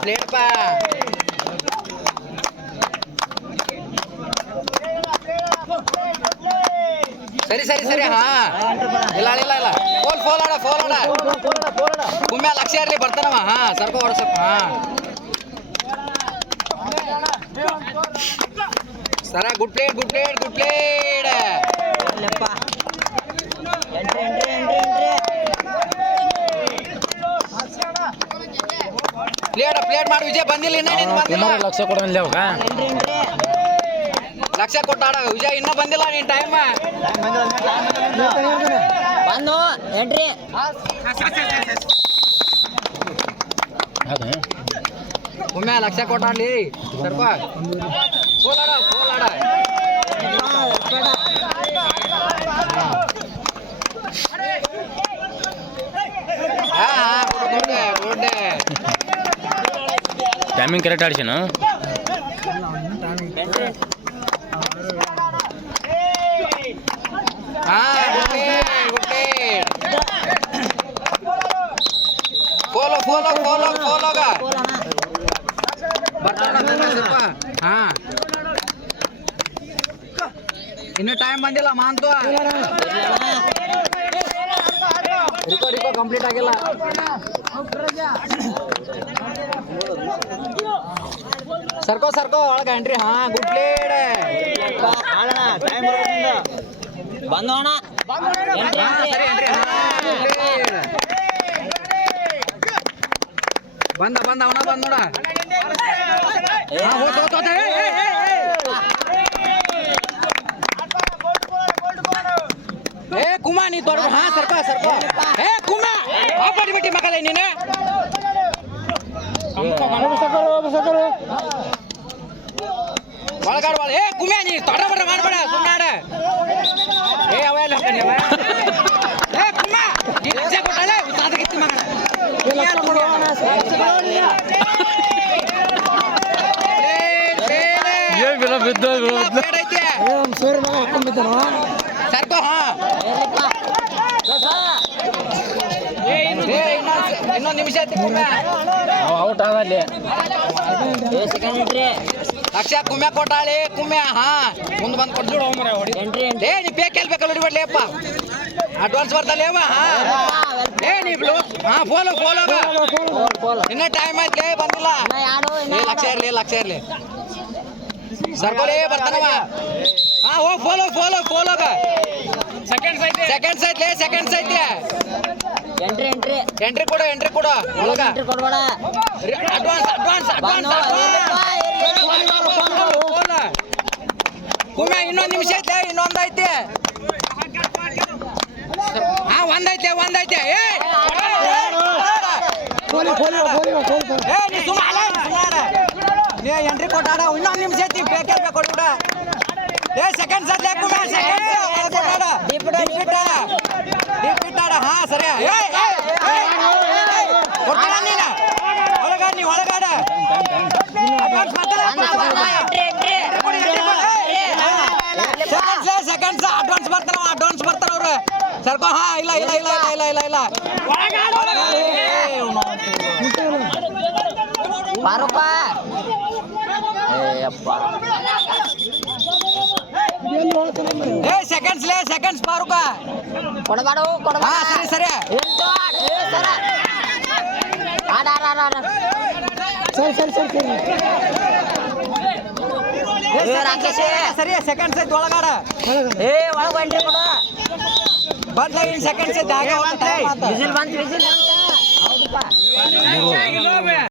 plate पा सरी सरी सरी ಹಾ ಇಲ್ಲ ಇಲ್ಲ ಇಲ್ಲ ಫೋಲ್ ಫೋಲ್ ಆಡ ಕುಮ್ಮೆ ಲಕ್ಷ ಇರಲಿ ಬರ್ತಾನವ ಹಾ ಸರ್ಕೋ ಹೊರಸಪ್ಪ ಹಾ ಸರ ಗುಡ್ ಪ್ಲೇಟ್ ಲೆಪ್ಪ ಎಂಟ್ರಿ ಪ್ಲೇಟ್ ಮಾಡಿ ವಿಜಯ್ ಬಂದಿಲ್ಲ ಇನ್ನ ನೀನು ಬಂದಿಲ್ಲ ಲಕ್ಷ ಕೊಡಲ್ಲ ಅವಾಗ ಲಕ್ಷ ಕೊಟ್ಟಾಡ ವಿಜಯ್ ಇನ್ನ ಬಂದಿಲ್ಲ ನೀನ್ ಟೈಮ್ ಬಂದು ಎಂಟ್ರಿ ಒಮ್ಮೆ ಲಕ್ಷ ಕೊಟ್ಟಾಡ್ಲಿ ಸ್ವಲ್ಪ ಫೋಲಾಡ ಗುಡ್ ಟೈಮಿಂಗ್ ಕರೆಕ್ಟ್ ಆಡ್ಸಿನ ಫೋಲೋಗ ಸ್ವಲ್ಪ ಹಾ ಇನ್ನು ಟೈಮ್ ಬಂದಿಲ್ಲ ಮಾಂತು ರಿಕೋ ಕಂಪ್ಲೀಟ್ ಆಗಿಲ್ಲ ಸರ್ಕೋ ಒಳಗ ಎಂಟ್ರಿ ಹಾ ಗುಡ್ ಪ್ಲೇಡ್ ಬಂದೋಣ ಬಂದ ಅವನ ಬಂದ ನೋಡ ಏ ಕುಮಾ ನೀ ತೊಡ ಹಾ ಸರ್ಕೋ ಏ ಕುಮಾ ಆಪಡಿ ಬಿಟ್ಟಿ ಮಕ್ಕಳೇ ನೀನು ಒಳಗಾಡ ಏ ಕುಮ್ಯಾ ನೀ ತೊಡ ಮಾಡಬೇಡ ಸುಮ್ಮನಾಡ ಏ ಅವೆಲ್ಲ ಏ ಕುಮಾ ನೀ ಲಕ್ಷ ಕೊಟ್ಟಾಳೆ ಸಾದಗಿತ್ತಿ ಮಗನ ಸರ್ಕೋ ಹಾ ಇನ್ನೊಂದು ನಿಮಿಷ ಔಟ್ ಆಗಲ್ಲಿ ಲಕ್ಷ ಕುಮ್ಯ ಕೊಟ್ಟಾಳಿ ಕುಮ್ಯ ಹಾ ಮುಂದೆ ಬಂದು ಕೊಡ್ಬಿಡು ಏ ನೀ ಬೇಕಲ್ಲ ಹೊಡಿಬಿಡ್ಲಿಪ್ಪ ಅಡ್ವಾನ್ಸ್ ಬರ್ತಲ್ಲೇವ ಹಾ ಏ ನೀ ಹಾ ಫೋಲೋ ಇನ್ನ ಟೈಮ್ ಆಯ್ತು ಬಂದಿಲ್ಲ ಲಕ್ಷ ಇರ್ಲಿ ಸರ್ಕೋಲೇ ಬರ್ತಾನವ ಹಾ ಓ ಫೋಲೋಗ ಸೆಕೆಂಡ್ಸ್ ಐತೆ ಎಂಟ್ರಿ ಕೊಡು ಒಳಗ ಅಡ್ವಾನ್ಸ್ ಕುಮ್ಯ ಇನ್ನೊಂದು ನಿಮಿಷ ಐತೆ ಇನ್ನೊಂದೈತೆ ಹಾ ಒಂದೈತೆ ಏ ನೀ ನೀ ಎಂಟ್ರಿ ಕೊಟ್ಟಾಡ ಇನ್ನೊಂದು ನಿಮಿಷ ಐತಿ ಬೇಕೇ ಕೊಡ್ಬಿಡ ಏ ಸೆಕೆಂಡ್ಸ್ ಐತೆ ಕುಮ್ಯ ಡಿಪಿಟ್ಟಾಡ ಹಾ ಸರಿ ಕೊಡ್ತಾನ ನೀನ ಒಳಗಾಡ ಸೆಕೆಂಡ್ಸ್ ಅಡ್ವಾನ್ಸ್ ಬರ್ತಾರ ಅವ್ರು ಸರ್ಕೋ ಹಾ ಇಲ್ಲ ಪಾರಪ್ಪ ಏ ಸೆಕೆಂಡ್ಸ್ ಪಾರುಕ ಕೊಡಬಾಡು ಹಾ ಸರಿ ಸರಿ ಸೆಕೆಂಡ್ಸ್ ಐತಿ ಒಳಗಾಡ ಏ ಒಳಗ ಎಂಟ್ರಿ ಕೊಡು ಬಂದ ಸೆಕೆಂಡ್ಸ್ ಐತಿ ವಿಸಿಲ್ ಬಂತು ಹೌದಪ್ಪ